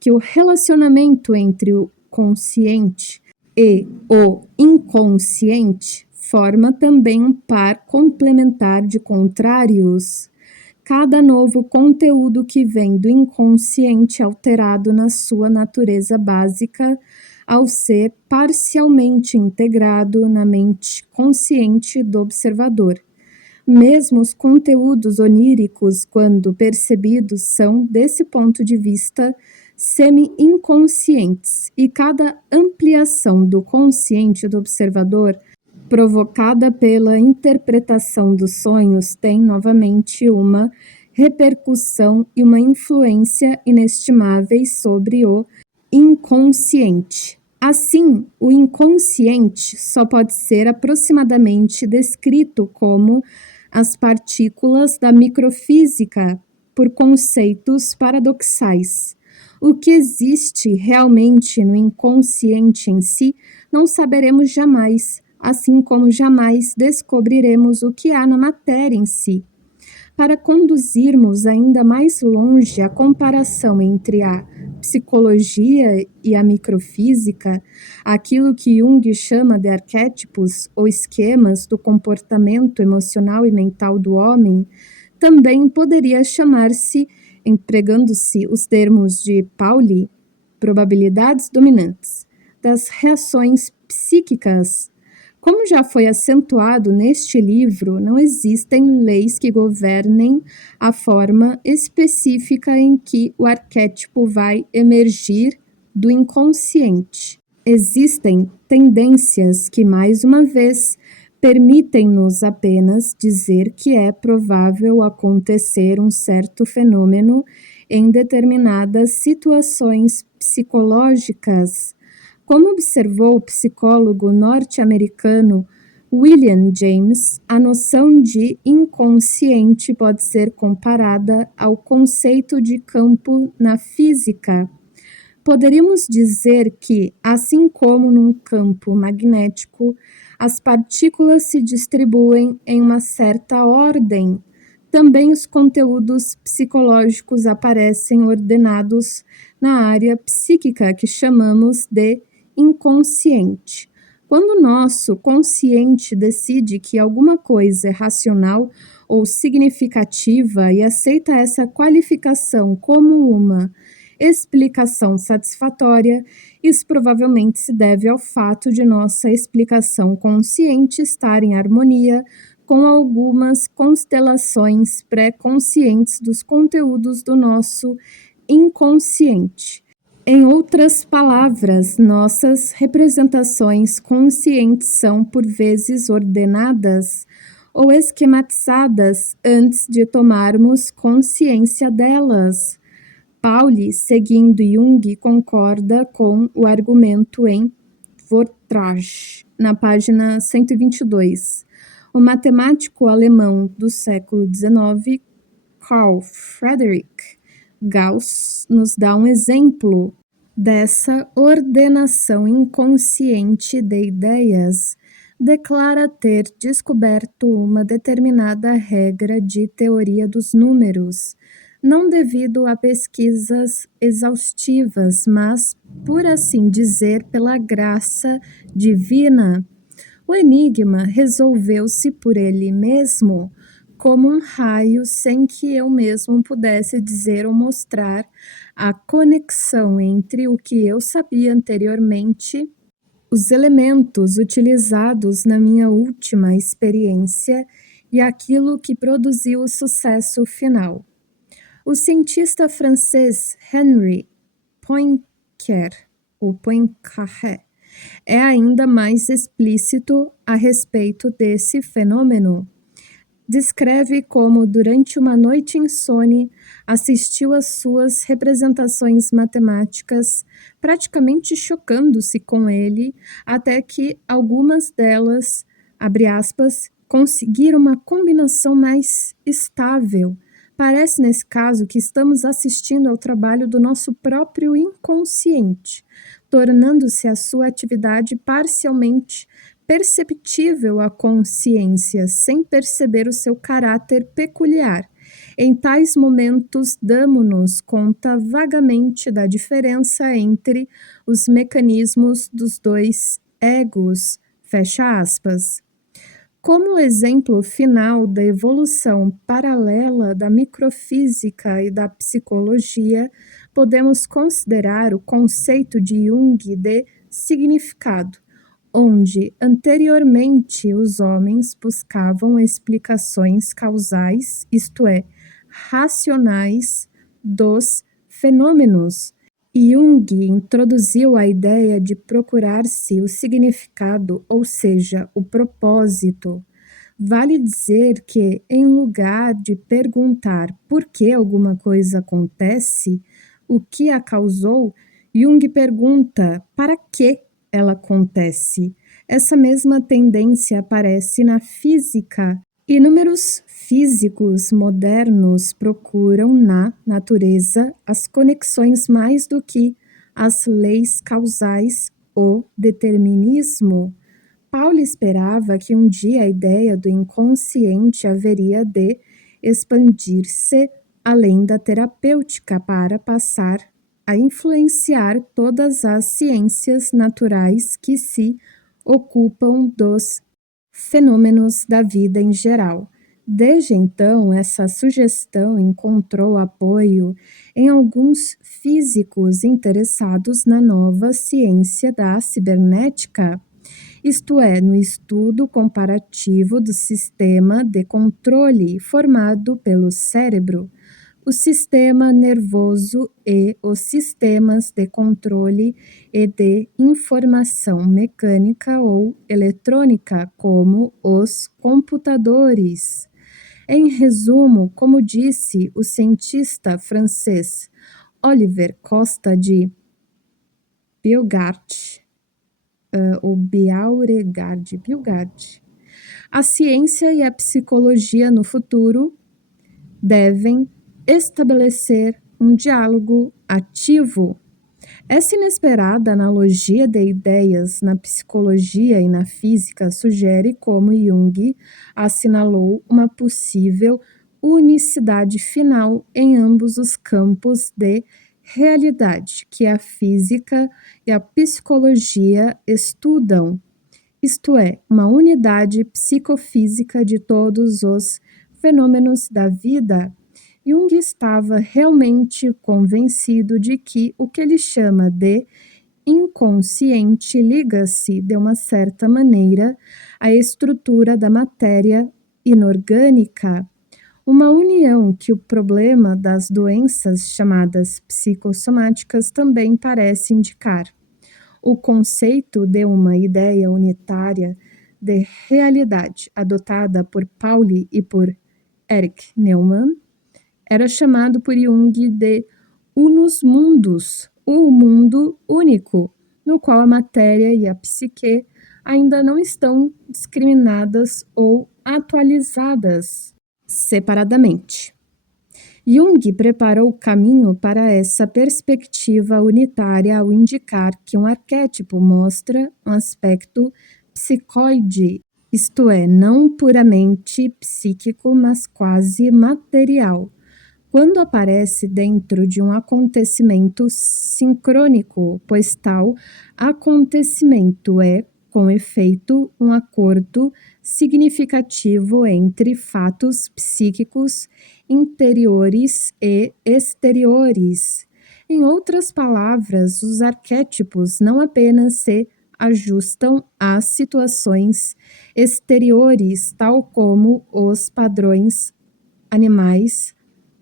que o relacionamento entre o consciente e o inconsciente forma também um par complementar de contrários. Cada novo conteúdo que vem do inconsciente alterado na sua natureza básica, ao ser parcialmente integrado na mente consciente do observador. Mesmo os conteúdos oníricos, quando percebidos, são, desse ponto de vista, semi-inconscientes, e cada ampliação do consciente do observador, provocada pela interpretação dos sonhos, tem novamente uma repercussão e uma influência inestimáveis sobre o inconsciente. Assim, o inconsciente só pode ser aproximadamente descrito como as partículas da microfísica por conceitos paradoxais. O que existe realmente no inconsciente em si, não saberemos jamais, assim como jamais descobriremos o que há na matéria em si. Para conduzirmos ainda mais longe a comparação entre a psicologia e a microfísica, aquilo que Jung chama de arquétipos ou esquemas do comportamento emocional e mental do homem, também poderia chamar-se, empregando-se os termos de Pauli, probabilidades dominantes, das reações psíquicas. Como já foi acentuado neste livro, não existem leis que governem a forma específica em que o arquétipo vai emergir do inconsciente. Existem tendências que, mais uma vez, permitem-nos apenas dizer que é provável acontecer um certo fenômeno em determinadas situações psicológicas. Como observou o psicólogo norte-americano William James, a noção de inconsciente pode ser comparada ao conceito de campo na física. Poderíamos dizer que, assim como num campo magnético, as partículas se distribuem em uma certa ordem, também os conteúdos psicológicos aparecem ordenados na área psíquica que chamamos de inconsciente. Quando o nosso consciente decide que alguma coisa é racional ou significativa e aceita essa qualificação como uma explicação satisfatória, isso provavelmente se deve ao fato de nossa explicação consciente estar em harmonia com algumas constelações pré-conscientes dos conteúdos do nosso inconsciente. Em outras palavras, nossas representações conscientes são, por vezes, ordenadas ou esquematizadas antes de tomarmos consciência delas. Pauli, seguindo Jung, concorda com o argumento em Vortrage, na página 122. O matemático alemão do século XIX, Carl Friedrich Gauss, nos dá um exemplo dessa ordenação inconsciente de ideias. Declara ter descoberto uma determinada regra de teoria dos números, não devido a pesquisas exaustivas, mas, por assim dizer, pela graça divina. O enigma resolveu-se por ele mesmo, como um raio, sem que eu mesmo pudesse dizer ou mostrar a conexão entre o que eu sabia anteriormente, os elementos utilizados na minha última experiência e aquilo que produziu o sucesso final. O cientista francês Henri Poincaré, é ainda mais explícito a respeito desse fenômeno. Descreve como, durante uma noite insone, assistiu às suas representações matemáticas, praticamente chocando-se com ele, até que algumas delas, abre aspas, conseguiram uma combinação mais estável. Parece, nesse caso, que estamos assistindo ao trabalho do nosso próprio inconsciente, tornando-se a sua atividade parcialmente perceptível à consciência, sem perceber o seu caráter peculiar. Em tais momentos, damo-nos conta vagamente da diferença entre os mecanismos dos dois egos, fecha aspas. Como exemplo final da evolução paralela da microfísica e da psicologia, podemos considerar o conceito de Jung de significado, onde anteriormente os homens buscavam explicações causais, isto é, racionais, dos fenômenos. Jung introduziu a ideia de procurar-se o significado, ou seja, o propósito. Vale dizer que, em lugar de perguntar por que alguma coisa acontece, o que a causou, Jung pergunta para que ela acontece. Essa mesma tendência aparece na física. Inúmeros físicos modernos procuram na natureza as conexões mais do que as leis causais, o determinismo. Paulo esperava que um dia a ideia do inconsciente haveria de expandir-se além da terapêutica para passar a influenciar todas as ciências naturais que se ocupam dos fenômenos da vida em geral. Desde então, essa sugestão encontrou apoio em alguns físicos interessados na nova ciência da cibernética, isto é, no estudo comparativo do sistema de controle formado pelo cérebro, o sistema nervoso e os sistemas de controle e de informação mecânica ou eletrônica, como os computadores. Em resumo, como disse o cientista francês Oliver Costa de Beauregard, a ciência e a psicologia no futuro devem estabelecer um diálogo ativo. Essa inesperada analogia de ideias na psicologia e na física sugere como Jung assinalou uma possível unicidade final em ambos os campos de realidade que a física e a psicologia estudam, isto é, uma unidade psicofísica de todos os fenômenos da vida. Jung estava realmente convencido de que o que ele chama de inconsciente liga-se, de uma certa maneira, à estrutura da matéria inorgânica, uma união que o problema das doenças chamadas psicossomáticas também parece indicar. O conceito de uma ideia unitária de realidade, adotada por Pauli e por Erich Neumann, era chamado por Jung de unus mundus, o mundo único, no qual a matéria e a psique ainda não estão discriminadas ou atualizadas separadamente. Jung preparou o caminho para essa perspectiva unitária ao indicar que um arquétipo mostra um aspecto psicoide, isto é, não puramente psíquico, mas quase material, quando aparece dentro de um acontecimento sincrônico, pois tal acontecimento é, com efeito, um acordo significativo entre fatos psíquicos interiores e exteriores. Em outras palavras, os arquétipos não apenas se ajustam às situações exteriores, tal como os padrões animais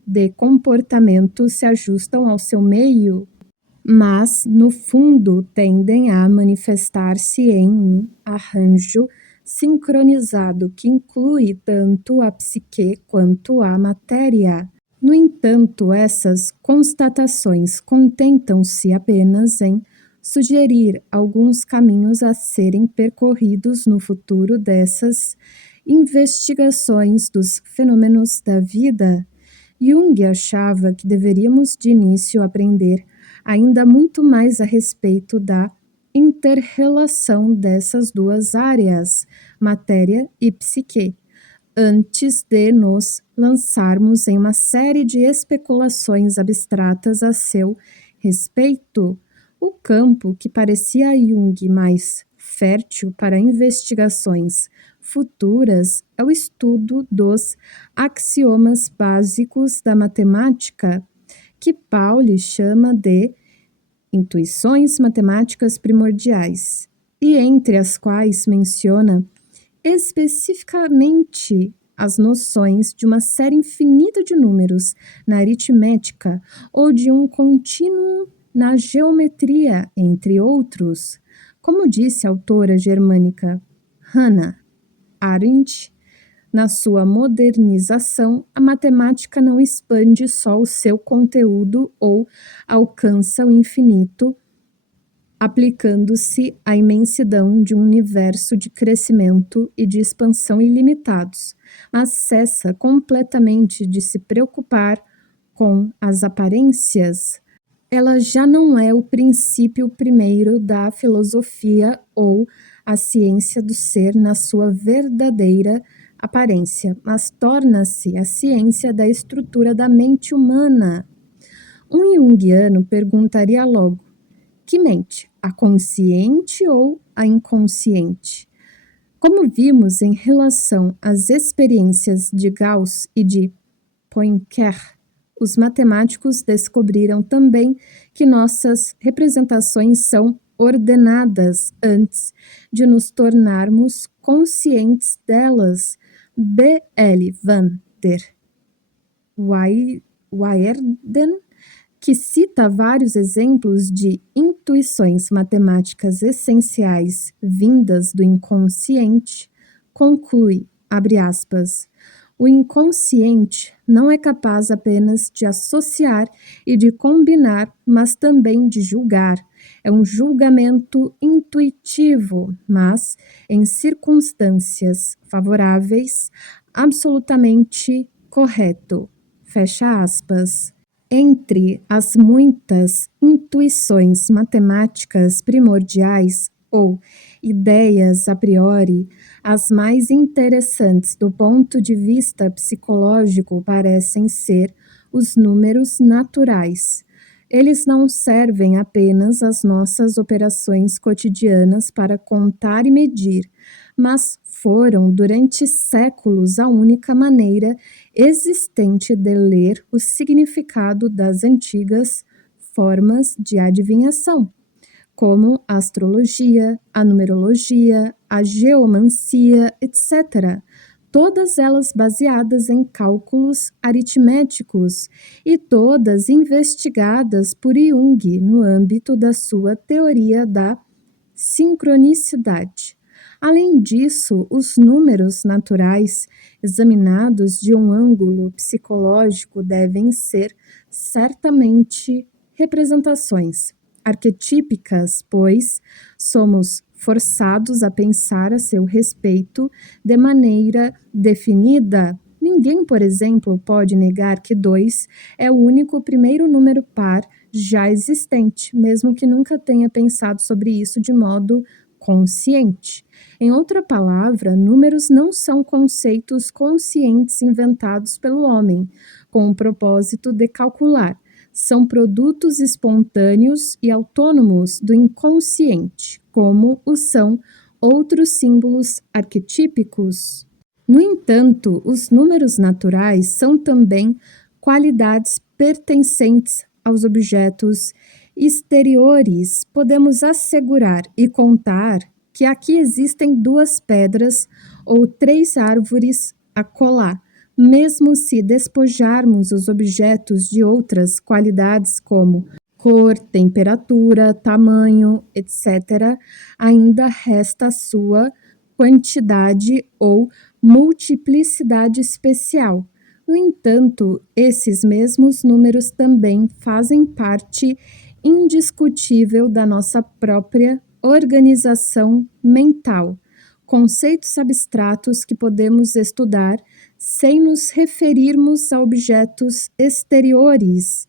de comportamento se ajustam ao seu meio, mas, no fundo, tendem a manifestar-se em um arranjo sincronizado que inclui tanto a psique quanto a matéria. No entanto, essas constatações contentam-se apenas em sugerir alguns caminhos a serem percorridos no futuro dessas investigações dos fenômenos da vida. Jung achava que deveríamos de início aprender ainda muito mais a respeito da inter-relação dessas duas áreas, matéria e psique, antes de nos lançarmos em uma série de especulações abstratas a seu respeito. O campo que parecia a Jung mais fértil para investigações futuras é o estudo dos axiomas básicos da matemática, que Pauli chama de intuições matemáticas primordiais, e entre as quais menciona especificamente as noções de uma série infinita de números na aritmética ou de um contínuo na geometria, entre outros. Como disse a autora germânica Hannah Arendt, na sua modernização, a matemática não expande só o seu conteúdo ou alcança o infinito, aplicando-se à imensidão de um universo de crescimento e de expansão ilimitados, mas cessa completamente de se preocupar com as aparências. Ela já não é o princípio primeiro da filosofia ou a ciência do ser na sua verdadeira aparência, mas torna-se a ciência da estrutura da mente humana. Um junguiano perguntaria logo: que mente, a consciente ou a inconsciente? Como vimos em relação às experiências de Gauss e de Poincare, os matemáticos descobriram também que nossas representações são ordenadas antes de nos tornarmos conscientes delas. B. L. van der Waerden, que cita vários exemplos de intuições matemáticas essenciais vindas do inconsciente, conclui, abre aspas, o inconsciente não é capaz apenas de associar e de combinar, mas também de julgar. É um julgamento intuitivo, mas, em circunstâncias favoráveis, absolutamente correto. Fecha aspas. Entre as muitas intuições matemáticas primordiais ou ideias a priori, as mais interessantes do ponto de vista psicológico parecem ser os números naturais. Eles não servem apenas às nossas operações cotidianas para contar e medir, mas foram durante séculos a única maneira existente de ler o significado das antigas formas de adivinhação, como a astrologia, a numerologia, a geomancia, etc., todas elas baseadas em cálculos aritméticos e todas investigadas por Jung no âmbito da sua teoria da sincronicidade. Além disso, os números naturais, examinados de um ângulo psicológico, devem ser certamente representações arquetípicas, pois somos forçados a pensar a seu respeito de maneira definida. Ninguém, por exemplo, pode negar que 2 é o único primeiro número par já existente, mesmo que nunca tenha pensado sobre isso de modo consciente. Em outra palavra, números não são conceitos conscientes inventados pelo homem, com o propósito de calcular. São produtos espontâneos e autônomos do inconsciente, como o são outros símbolos arquetípicos. No entanto, os números naturais são também qualidades pertencentes aos objetos exteriores. Podemos assegurar e contar que aqui existem 2 pedras ou 3 árvores acolá, mesmo se despojarmos os objetos de outras qualidades como cor, temperatura, tamanho, etc., ainda resta a sua quantidade ou multiplicidade especial. No entanto, esses mesmos números também fazem parte indiscutível da nossa própria organização mental, conceitos abstratos que podemos estudar sem nos referirmos a objetos exteriores.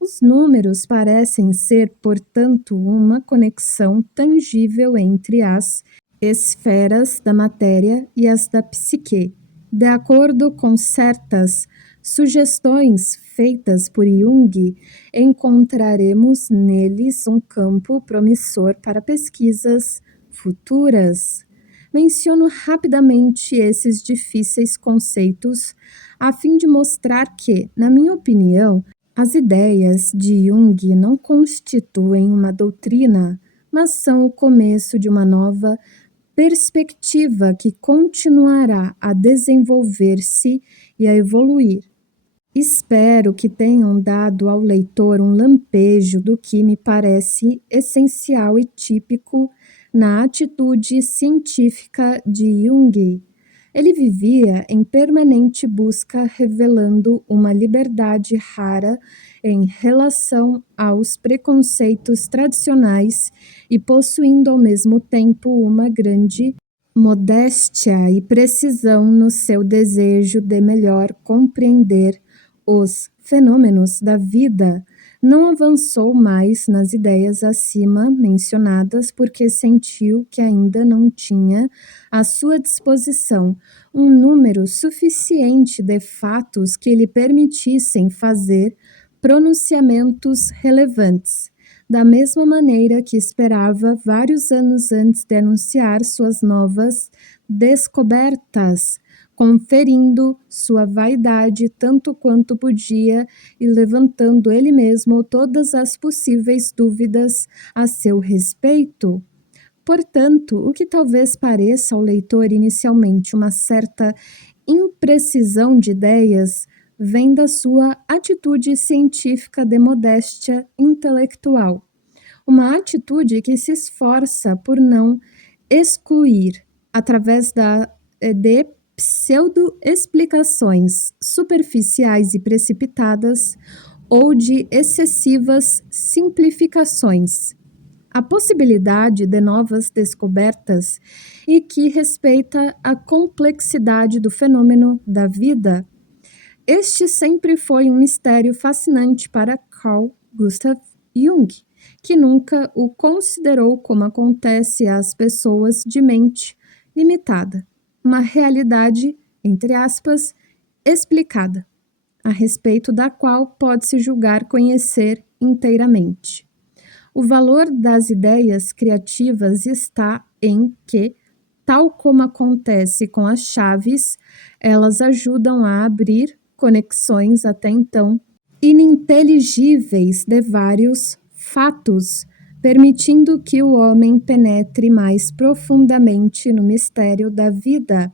Os números parecem ser, portanto, uma conexão tangível entre as esferas da matéria e as da psique. De acordo com certas sugestões feitas por Jung, encontraremos neles um campo promissor para pesquisas futuras. Menciono rapidamente esses difíceis conceitos a fim de mostrar que, na minha opinião, as ideias de Jung não constituem uma doutrina, mas são o começo de uma nova perspectiva que continuará a desenvolver-se e a evoluir. Espero que tenham dado ao leitor um lampejo do que me parece essencial e típico na atitude científica de Jung. Ele vivia em permanente busca, revelando uma liberdade rara em relação aos preconceitos tradicionais e possuindo ao mesmo tempo uma grande modéstia e precisão no seu desejo de melhor compreender os fenômenos da vida. Não avançou mais nas ideias acima mencionadas porque sentiu que ainda não tinha à sua disposição um número suficiente de fatos que lhe permitissem fazer pronunciamentos relevantes, da mesma maneira que esperava vários anos antes de anunciar suas novas descobertas, conferindo sua vaidade tanto quanto podia e levantando ele mesmo todas as possíveis dúvidas a seu respeito. Portanto, o que talvez pareça ao leitor inicialmente uma certa imprecisão de ideias vem da sua atitude científica de modéstia intelectual, uma atitude que se esforça por não excluir, através de pseudo-explicações superficiais e precipitadas ou de excessivas simplificações, a possibilidade de novas descobertas e que respeita a complexidade do fenômeno da vida. Este sempre foi um mistério fascinante para Carl Gustav Jung, que nunca o considerou como acontece às pessoas de mente limitada, uma realidade, entre aspas, explicada, a respeito da qual pode-se julgar conhecer inteiramente. O valor das ideias criativas está em que, tal como acontece com as chaves, elas ajudam a abrir conexões até então ininteligíveis de vários fatos, permitindo que o homem penetre mais profundamente no mistério da vida.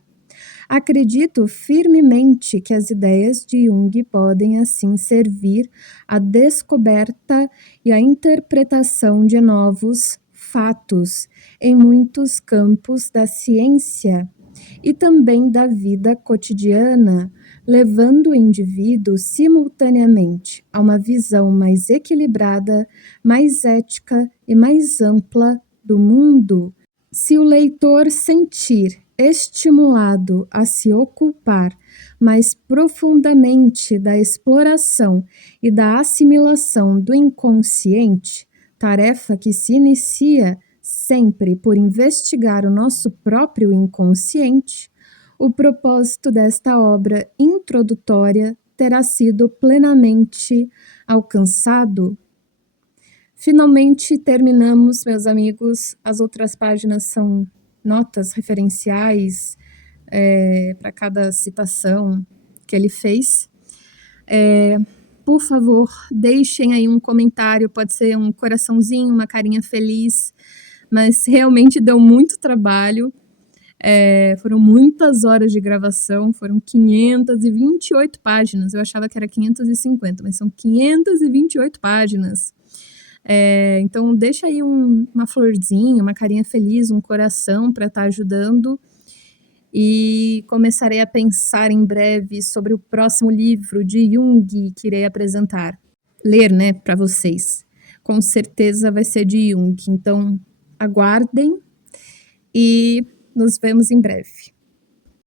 Acredito firmemente que as ideias de Jung podem assim servir à descoberta e à interpretação de novos fatos em muitos campos da ciência e também da vida cotidiana, levando o indivíduo simultaneamente a uma visão mais equilibrada, mais ética e mais ampla do mundo. Se o leitor sentir estimulado a se ocupar mais profundamente da exploração e da assimilação do inconsciente, tarefa que se inicia sempre por investigar o nosso próprio inconsciente, o propósito desta obra introdutória terá sido plenamente alcançado. Finalmente terminamos, meus amigos. As outras páginas são notas referenciais para cada citação que ele fez. Por favor, deixem aí um comentário, pode ser um coraçãozinho, uma carinha feliz, mas realmente deu muito trabalho. Foram muitas horas de gravação, foram 528 páginas. Eu achava que era 550, mas são 528 páginas. Então, deixa aí uma florzinha, uma carinha feliz, um coração para estar ajudando. E começarei a pensar em breve sobre o próximo livro de Jung que irei apresentar. Ler, né, para vocês. Com certeza vai ser de Jung. Então, aguardem e nos vemos em breve.